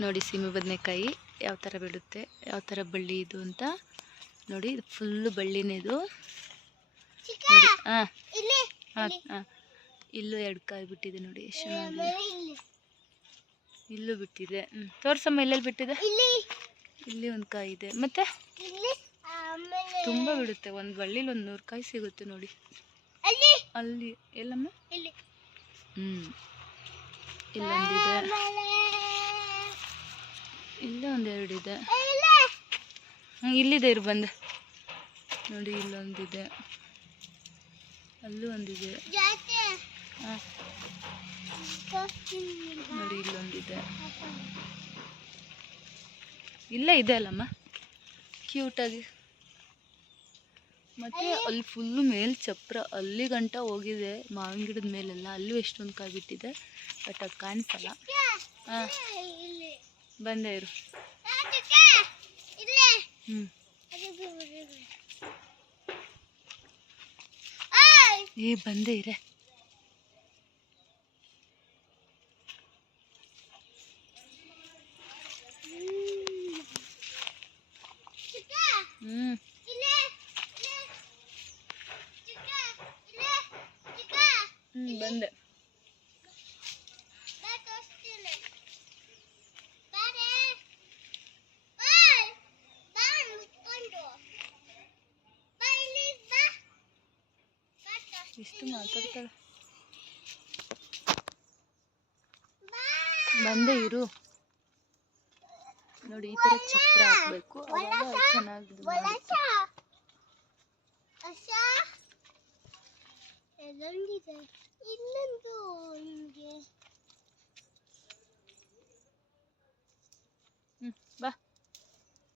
ನೋಡಿ ಸೀಮೆ ಬದನೆಕಾಯಿ ಯಾವ ಥರ ಬೀಳುತ್ತೆ ಯಾವ ಥರ ಬಳ್ಳಿ ಇದು ಅಂತ ನೋಡಿ ಇದು ಫುಲ್ಲು ಬಳ್ಳಿನೇ ಇದು. ನೋಡಿ ಹಾಂ ಇಲ್ಲಿ ಹಾಂ ಹಾಂ ಇಲ್ಲೂ ಎರಡು ಕಾಯಿ ಬಿಟ್ಟಿದೆ ನೋಡಿ ಎಷ್ಟು ಇಲ್ಲೂ ಬಿಟ್ಟಿದೆ. ಹ್ಞೂ ತೋರ್ಸಮ್ಮ ಎಲ್ಲೆಲ್ಲಿ ಬಿಟ್ಟಿದೆ? ಇಲ್ಲಿ. ಒಂದು ಕಾಯಿ ಇದೆ. ಮತ್ತೆ? ತುಂಬ ಬಿಡುತ್ತೆ ಒಂದು ಬಳ್ಳಿಲಿ ಒಂದು ನೂರು ಕಾಯಿ ಸಿಗುತ್ತೆ ನೋಡಿ. ಅಲ್ಲಿ. ಎಲ್ಲಮ್ಮ? ಹ್ಞೂ ಇಲ್ಲೊಂದಿದೆ. ಒಂದೆರಡಿದೆ ಇಲ್ಲಿದೆ ಇರು ಬಂದೆ. ನೋಡಿ ಇಲ್ಲೊಂದಿದೆ. ಅಲ್ಲೂ ಒಂದಿದೆ. ನೋಡಿ ಇಲ್ಲೊಂದಿದೆ. ಇಲ್ಲೇ ಇದೆ ಅಲ್ಲಮ್ಮ. ಕ್ಯೂಟಾಗಿ. ಮತ್ತೆ ಅಲ್ಲಿ ಫುಲ್ಲು ಮೇಲೆ ಚಪ್ರ ಅಲ್ಲಿ ಗಂಟ ಹೋಗಿದೆ. ಮಾವಿನ ಗಿಡದ ಮೇಲೆಲ್ಲ. ಅಲ್ಲೂ ಎಷ್ಟೊಂದು ಕಾಯಿ ಬಿಟ್ಟಿದೆ. ಬಟ್ ಅದು ಕಾಣಿಸಲ್ಲ. ಹಾಂ. ಬಂದೇ ಇರು. ಏ ಬಂದೆ ಇರೆ. ಹ್ಞೂ ಬಂದೆ ಬಾ ತೋರಿಸ್ತೀನಿ ಬಾರೆ ಓಯ್ ಬಾ ಮುಚ್ಕೊಂಡು ಬಾ ಇಲ್ಲಿ ಬಾ ಇಷ್ಟು ಮಾತಾಡ್ತಾಳೆ. ಬಂದೇ ಇರು. ನೋಡಿ ಈ ತರ ಚಕ್ರ ಹಾಕ್ಬೇಕು. ಚೆನ್ನಾಗಿ ಎಲ್ಲೊಂದಿದೆ ನಿಮಗೆ ಬಾ.